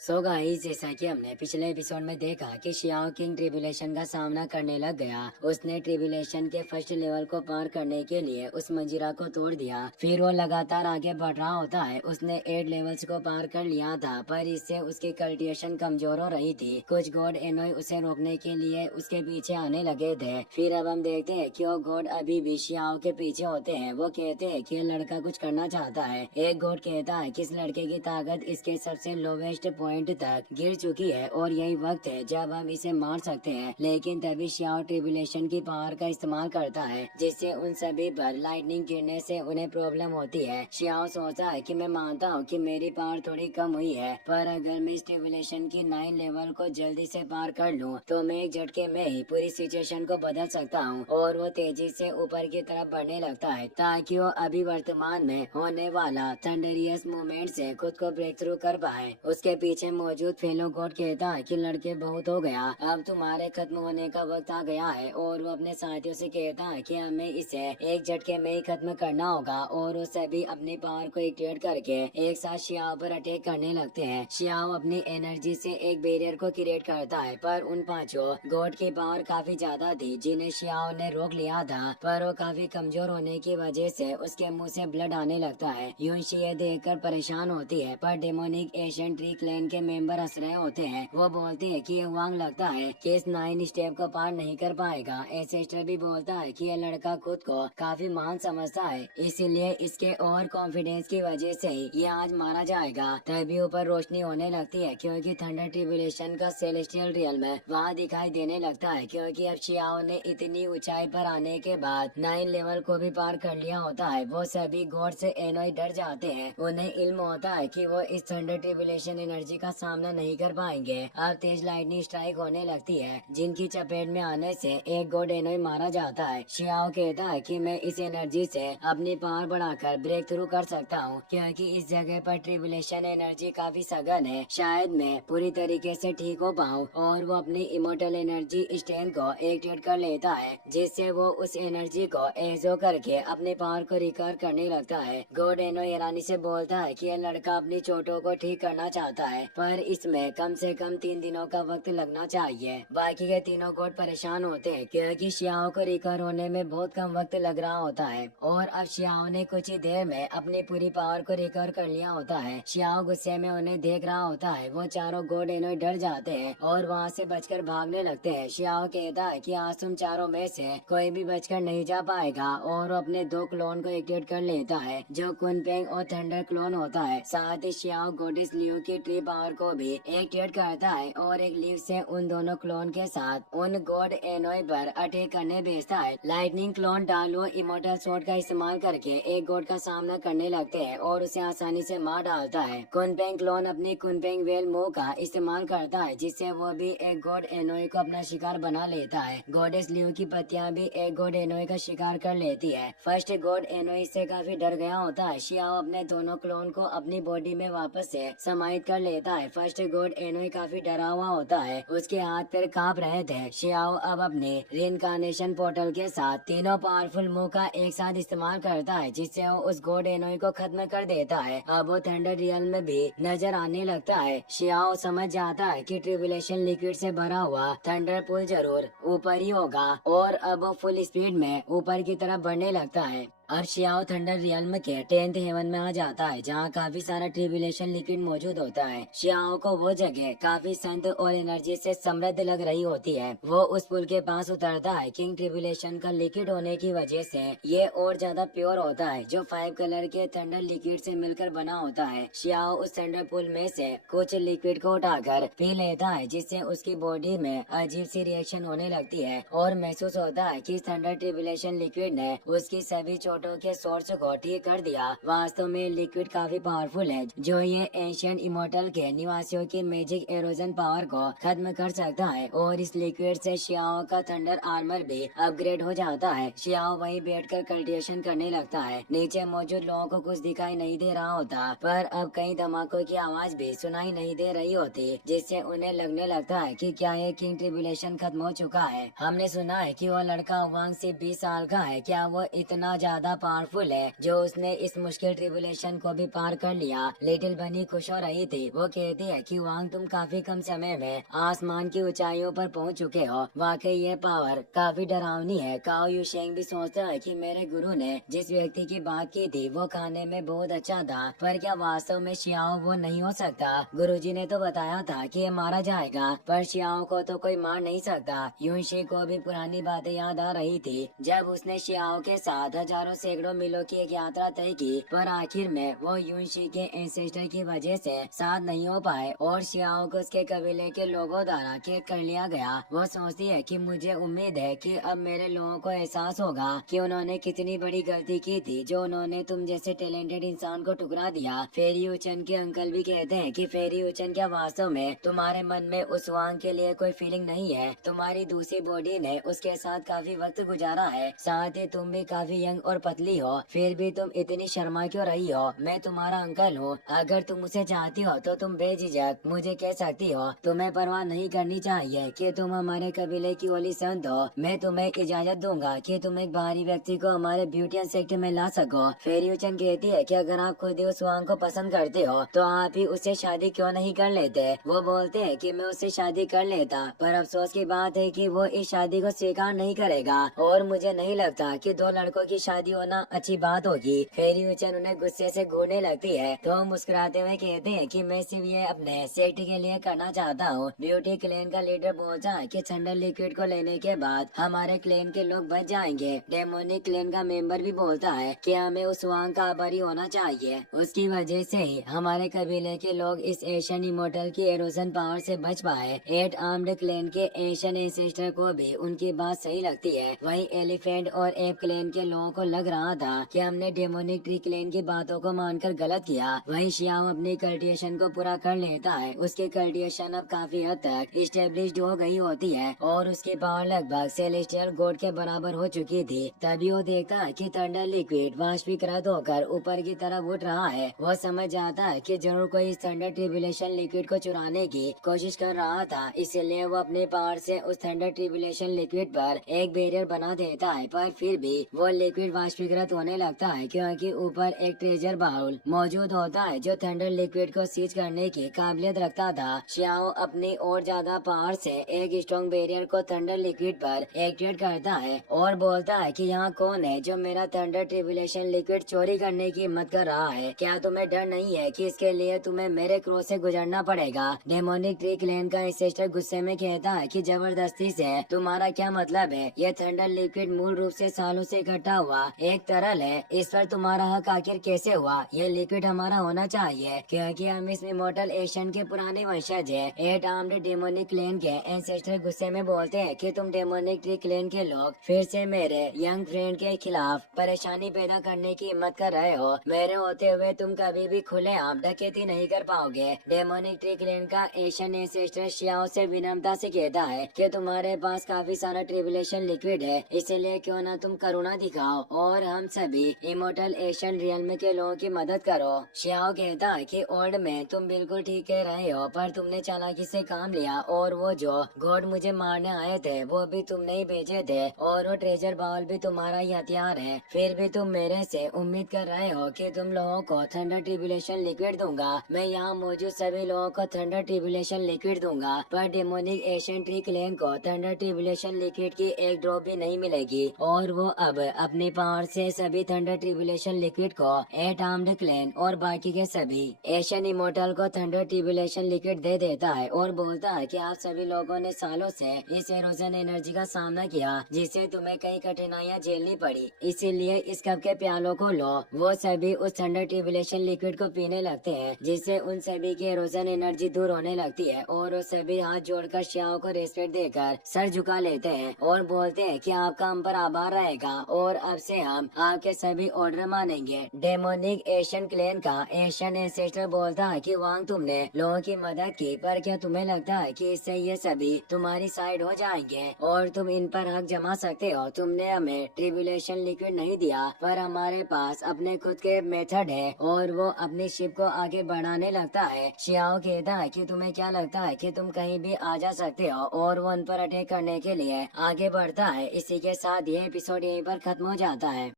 So guys, जैसा कि हमने पिछले एपिसोड में देखा कि शियाओ किंग ट्रिब्यूलेशन का सामना करने लग गया। उसने ट्रिब्यूलेशन के फर्स्ट लेवल को पार करने के लिए उस मंजिरा को तोड़ दिया। फिर वो लगातार आगे बढ़ रहा होता है। उसने 8 लेवल्स को पार कर लिया था, पर इससे उसकी कल्टिवेशन कमजोर हो रही थी। कुछ गॉड एनोई उसे रोकने के लिए उसके पीछे आने लगे थे। फिर अब हम देखते हैं कि वो गॉड अभी भी शियाओ के पीछे होते हैं। वो कहते हैं कि ये लड़का कुछ करना चाहता है। एक गॉड कहता है कि इस लड़के की ताकत इसके सबसे लोवेस्ट पॉइंट तक गिर चुकी है और यही वक्त है जब हम इसे मार सकते हैं। लेकिन तभी शियाओ ट्रिब्यूलेशन की पावर का इस्तेमाल करता है, जिससे उन सभी पर लाइटनिंग गिरने से उन्हें प्रॉब्लम होती है। शियाओ सोचता है कि मैं मानता हूँ कि मेरी पावर थोड़ी कम हुई है, पर अगर मैं इस ट्रिब्यूलेशन की 9 लेवल को जल्दी से पार कर लूँ तो मैं एक झटके में ही पूरी सिचुएशन को बदल सकता हूँ। और वो तेजी से ऊपर की तरफ बढ़ने लगता है ताकि वो अभी वर्तमान में होने वाला थंडरियस मूवमेंट से खुद को ब्रेक थ्रू कर पाए। उसके पीछे मौजूद फेलो गॉड कहता है कि लड़के बहुत हो गया, अब तुम्हारे खत्म होने का वक्त आ गया है। और वो अपने साथियों से कहता है कि हमें इसे एक झटके में ही खत्म करना होगा। और वो सभी अपनी पावर को एक्टिवेट करके एक साथ शियाओ पर अटैक करने लगते हैं। शियाओ अपनी एनर्जी से एक बैरियर को क्रिएट करता है, पर उन पांचों गॉड की पावर काफी ज्यादा थी जिन्हें शियाओ ने रोक लिया था। पर वो काफी कमजोर होने की वजह से उसके मुंह से ब्लड आने लगता है। यूनशी ये देखकर परेशान होती है, पर डेमोनिक एशियन ट्री क्लैन के मेंबर हंस रहे होते हैं। वो बोलते हैं कि ये वांग लगता है कि इस 9 स्टेप को पार नहीं कर पाएगा। एसेस्टर भी बोलता है कि ये लड़का खुद को काफी महान समझता है, इसीलिए इसके ओवर कॉन्फिडेंस की वजह से ही ये आज मारा जाएगा। तभी ऊपर रोशनी होने लगती है क्योंकि थंडर ट्रिब्यूलेशन का सेलेस्टियल रियल में वहाँ दिखाई देने लगता है, क्योंकि अब शियाओ ने इतनी ऊंचाई पर आने के बाद 9 लेवल को भी पार कर लिया होता है। वो सभी गॉड से एनोई डर जाते हैं। उन्हें इल्म होता है कि वो इस थंडर ट्रिब्यूलेशन एनर्जी का सामना नहीं कर पाएंगे। अब तेज लाइटनिंग स्ट्राइक होने लगती है, जिनकी चपेट में आने से एक गॉड एनोई मारा जाता है। शियाओ कहता है कि मैं इस एनर्जी से अपनी पावर बढ़ाकर ब्रेक थ्रू कर सकता हूँ, क्योंकि इस जगह पर ट्रिब्यूलेशन एनर्जी काफी सघन है। शायद मैं पूरी तरीके से ठीक हो पाऊँ। और वो अपनी इमोर्टल एनर्जी स्ट्रेंथ को एक्टिवेट कर लेता है, जिससे वो उस एनर्जी को एजो करके अपने पावर को रिकवर करने लगता है। गॉड एनोई हैरानी से बोलता है कि यह लड़का अपनी चोटों को ठीक करना चाहता है, पर इसमें कम से कम 3 दिनों का वक्त लगना चाहिए। बाकी के तीनों गॉड परेशान होते हैं क्योंकि शियाओ को रिकवर होने में बहुत कम वक्त लग रहा होता है। और अब शियाओ ने कुछ ही देर में अपनी पूरी पावर को रिकवर कर लिया होता है। शियाओ गुस्से में उन्हें देख रहा होता है। वो चारों गॉड एनोई डर जाते हैं और वहाँ से बचकर भागने लगते हैं। शियाओ कहता है कि आज तुम चारों में से कोई भी बचकर नहीं जा पाएगा। और वो अपने 2 क्लोन को एक्टिवेट कर लेता है, जो कुनपेंग और थंडर क्लोन होता है। साथ ही शियाओ गॉडेस लियू की ट्री पावर को भी एक्टिवेट करता है और एक लीव से उन दोनों क्लोन के साथ उन गॉड एनोई पर अटैक करने भेजता है। लाइटनिंग क्लोन डालो इमोर्टल स्वॉर्ड का इस्तेमाल करके एक गॉड का सामना करने लगते हैं और उसे आसानी से मार डालता है। कुनपेंग क्लोन अपनी कुनपेंग वेल मूव का इस्तेमाल करता है, जिससे वो भी एक गॉड एनोई को अपना शिकार बना लेता है। गॉडेस लियू की पत्तियां भी एक गॉड एनोई का शिकार कर लेती है। फर्स्ट गॉड एनोई से काफी डर गया होता है। शियाओ अपने दोनों क्लोन को अपनी बॉडी में वापस से समाहित कर लेता है। फर्स्ट गॉड एनोई काफी डरा हुआ होता है, उसके हाथ पैर कांप रहे थे। शियाओ अब अपने रिइनकार्नेशन पोर्टल के साथ तीनों पावरफुल मूव का एक साथ इस्तेमाल करता है, जिससे वो उस गॉड एनोई को खत्म कर देता है। अब वो थंडर रियल में भी नजर आने लगता है। शियाओ समझ जाता है कि ट्रिब्यूलेशन लिक्विड से भरा हुआ थंडर पुल जरूर ऊपर ही होगा और अब वो फुल स्पीड में ऊपर की तरफ बढ़ने लगता है। अब शियाओ थंडर रियल्म के 10th हेवन में आ जाता है, जहाँ काफी सारा ट्रिब्यूलेशन लिक्विड मौजूद होता है। शियाओ को वो जगह काफी शांत और एनर्जी से समृद्ध लग रही होती है। वो उस पुल के पास उतरता है। किंग ट्रिब्यूलेशन का लिक्विड होने की वजह से ये और ज्यादा प्योर होता है, जो 5 कलर के थंडर लिक्विड से मिलकर बना होता है। शियाओ उस थंडर पुल में से कुछ लिक्विड को उठाकर पी लेता है, जिससे उसकी बॉडी में अजीब सी रिएक्शन होने लगती है और महसूस होता है कि थंडर ट्रिब्यूलेशन लिक्विड ने उसकी सभी चोटों के सोर्स को ठीक कर दिया। वास्तव में लिक्विड काफी पावरफुल है, जो ये एशियन इमोर्टल के निवासियों की मैजिक एरोजन पावर को खत्म कर सकता है। और इस लिक्विड से शियाओ का थंडर आर्मर भी अपग्रेड हो जाता है। शियाओ वहीं बैठकर कल्टिवेशन करने लगता है। नीचे मौजूद लोगों को कुछ दिखाई नहीं दे रहा होता, पर अब कई धमाकों की आवाज भी सुनाई नहीं दे रही होती, जिससे उन्हें लगने लगता है कि क्या ये किंग ट्रिब्यूलेशन खत्म हो चुका है। हमने सुना है कि वो लड़का वांग से 20 साल का है। क्या वो इतना ज्यादा ज्यादा पावरफुल है जो उसने इस मुश्किल ट्रिबुलेशन को भी पार कर लिया। लिटिल बनी खुश हो रही थी। वो कहती है कि वांग तुम काफी कम समय में आसमान की ऊंचाइयों पर पहुंच चुके हो। वाकई ये पावर काफी डरावनी है। काओ यूशेंग भी सोचता है कि मेरे गुरु ने जिस व्यक्ति की बात की थी वो खाने में बहुत अच्छा था, पर क्या वास्तव में शियाओ वो नहीं हो सकता? गुरुजी ने तो बताया था कि ये मारा जाएगा, पर शियाओ को तो कोई मार नहीं सकता। यूनशी को भी पुरानी बातें याद आ रही थी जब उसने शियाओ के साथ हजारों सैकड़ों मीलों की एक यात्रा तय की, पर आखिर में वो यूनशी के एंसेस्टर की वजह से साथ नहीं हो पाए और शियाओ को उसके कबीले के लोगों द्वारा कैद कर लिया गया। वो सोचती है कि मुझे उम्मीद है कि अब मेरे लोगों को एहसास होगा कि उन्होंने कितनी बड़ी गलती की थी जो उन्होंने तुम जैसे टैलेंटेड इंसान को ठुकरा दिया। फेरी उचन के अंकल भी कहते हैं कि फेरी उचन क्या वास्तव में तुम्हारे मन में उस वांग के लिए कोई फीलिंग नहीं है? तुम्हारी दूसरी बॉडी ने उसके साथ काफी वक्त गुजारा है, साथ ही तुम भी काफी यंग और पतली हो, फिर भी तुम इतनी शर्मा क्यों रही हो? मैं तुम्हारा अंकल हूँ, अगर तुम उसे चाहती हो तो तुम बेझिझक मुझे कह सकती हो। तुम्हें परवाह नहीं करनी चाहिए कि तुम हमारे कबीले की ओली संत हो। मैं तुम्हें इजाजत दूंगा कि तुम एक बाहरी व्यक्ति को हमारे ब्यूटियन सेक्ट में ला सको। फेरी उचन कहती है कि अगर आप खुद ही उस वांग को पसंद करते हो तो आप ही उससे शादी क्यों नहीं कर लेते? वो बोलते हैं कि मैं उससे शादी कर लेता, पर अफसोस की बात है कि वो इस शादी को स्वीकार नहीं करेगा और मुझे नहीं लगता कि दो लड़कों की शादी होना अच्छी बात होगी। फेरी उचन उन्हें गुस्से से घूरने लगती है तो मुस्कुराते हुए कहते हैं कि मैं सिर्फ ये अपने सेक्ट के लिए करना चाहता हूँ। ब्यूटी क्लेन का लीडर बोलता है कि थंडर लिक्विड को लेने के बाद हमारे क्लेन के लोग बच जाएंगे। डेमोनिक क्लेन का मेंबर भी बोलता है कि हमें उस वांग का आभारी होना चाहिए, उसकी वजह से ही हमारे कबीले के लोग इस एशियन इमोर्टल की एरोजन पावर से बच पाए। 8 आर्म्ड क्लेन के एशियन एंसेस्टर को भी उनकी बात सही लगती है। वहीं एलिफेंट और एप क्लेन के लोगों को लग रहा था कि हमने डेमोनिक ट्री क्लेन की बातों को मानकर गलत किया। वहीं शियाओ अपनी कल्टिवेशन को पूरा कर लेता है। उसकी कल्टिवेशन अब काफी हद तक इस्टेब्लिश्ड हो गई होती है और उसकी पावर लगभग सेलेस्टियल गॉड के बराबर हो चुकी थी। तभी वो देखता है कि थंडर लिक्विड वाष्पीकृत होकर ऊपर की तरफ उठ रहा है। वो समझ जाता है कि जरूर कोई इस थंडर ट्रिब्यूलेशन लिक्विड को चुराने की कोशिश कर रहा था, इसलिए वो अपने पावर से उस थंडर ट्रिब्यूलेशन लिक्विड पर एक बैरियर बना देता है। पर फिर भी वो लिक्विड वाष्पीकृत होने लगता है क्योंकि ऊपर एक ट्रेजर बाउल मौजूद होता है जो थंडर लिक्विड को सीज करने की काबिलियत रखता था। शियाओ अपनी और ज्यादा पावर से एक स्ट्रॉन्ग बैरियर को थंडर लिक्विड पर एक्टिवेट करता है और बोलता है कि यहाँ कौन है जो मेरा थंडर ट्रिब्यूलेशन लिक्विड चोरी करने की हिम्मत कर रहा है? क्या तुम्हें डर नहीं है कि इसके लिए तुम्हें मेरे क्रोध से गुजरना पड़ेगा? डेमोनिक ट्री क्लेन का इंसेस्टर गुस्से में कहता है कि जबरदस्ती से तुम्हारा क्या मतलब है? ये थंडर लिक्विड मूल रूप से सालों से इकट्ठा हुआ एक तरल है, इस पर तुम्हारा हक आखिर कैसे हुआ? ये लिक्विड हमारा होना चाहिए क्योंकि हम इस इमोर्टल एशियन के पुराने वंशज है। 8 आर्म्ड डेमोनिक क्लेन के एंसेस्टर गुस्से में बोलते हैं कि तुम डेमोनिक ट्री क्लेन के लोग फिर से मेरे यंग फ्रेंड के खिलाफ परेशानी पैदा करने की हिम्मत कर रहे हो। मेरे होते हुए तुम कभी भी खुलेआम डकैती नहीं कर पाओगे। डेमोनिक ट्री क्लेन का एशियन एंसेस्टर शियाओ से विनम्रता से कहता है कि तुम्हारे पास काफी सारा ट्रिब्यूलेशन लिक्विड है, इसलिए क्यों ना तुम करुणा दिखाओ और हम सभी इमोर्टल एशियन रियल्म के लोगों की मदद करो। शियाओ कहता है कि ओल्ड में तुम बिल्कुल ठीक कह रहे हो, पर तुमने चालाकी से काम लिया और वो जो गॉड मुझे मारने आए थे वो भी तुमने ही भेजे थे और वो ट्रेजर बाउल भी तुम्हारा ही हथियार है। फिर भी तुम मेरे से उम्मीद कर रहे हो कि तुम लोगों को थंडर ट्रिब्यूलेशन लिक्विड दूंगा। मैं यहाँ मौजूद सभी लोगों को थंडर ट्रिब्यूलेशन लिक्विड दूंगा, पर डेमोनिक एशियन ट्री क्लेन को थंडर ट्रिब्यूलेशन लिक्विड की एक ड्रॉप भी नहीं मिलेगी और वो अब अपनी पावर से सभी थंडर ट्रिब्यूलेशन लिक्विड को 8 आर्म्ड क्लेन और बाकी के सभी एशियन इमोर्टल को थंडर ट्रिब्यूलेशन लिक्विड दे देता है और बोलता है कि आप सभी लोगों ने सालों से इस एरोजन एनर्जी का सामना किया जिससे तुम्हें कई कठिनाइयाँ झेलनी पड़ी, इसीलिए इस कप के प्यालों को लो। वो सभी उस थंडर ट्रिब्यूलेशन लिक्विड को पीने लगते हैं जिससे उन सभी की एरोजन एनर्जी दूर होने लगती है और वो सभी हाथ जोड़कर शियाओ को रेस्पेक्ट देकर सर झुका लेते हैं और बोलते हैं कि आपका हम पर आभार रहेगा और अब से हम आपके सभी ऑर्डर मानेंगे। डेमोनिक एशियन क्लेन का एशियन एंसेस्टर बोलता है कि वांग तुमने लोगों की मदद की, पर क्या तुम्हें लगता है कि इससे ये सभी तुम्हारी साइड हो जाएंगे और तुम इन पर हक जमा सकते हो? तुमने हमें ट्रिब्यूलेशन लिक्विड नहीं दिया, पर हमारे पास अपने खुद के मेथड है और वो अपनी शिप को आगे बढ़ाने लगता है। शियाओ कहता है कि तुम्हें क्या लगता है कि तुम कहीं भी आ जा सकते हो और वो उन पर अटैक करने के लिए आगे बढ़ता है। इसी के साथ ये एपिसोड यहीं पर खत्म हो जाता है।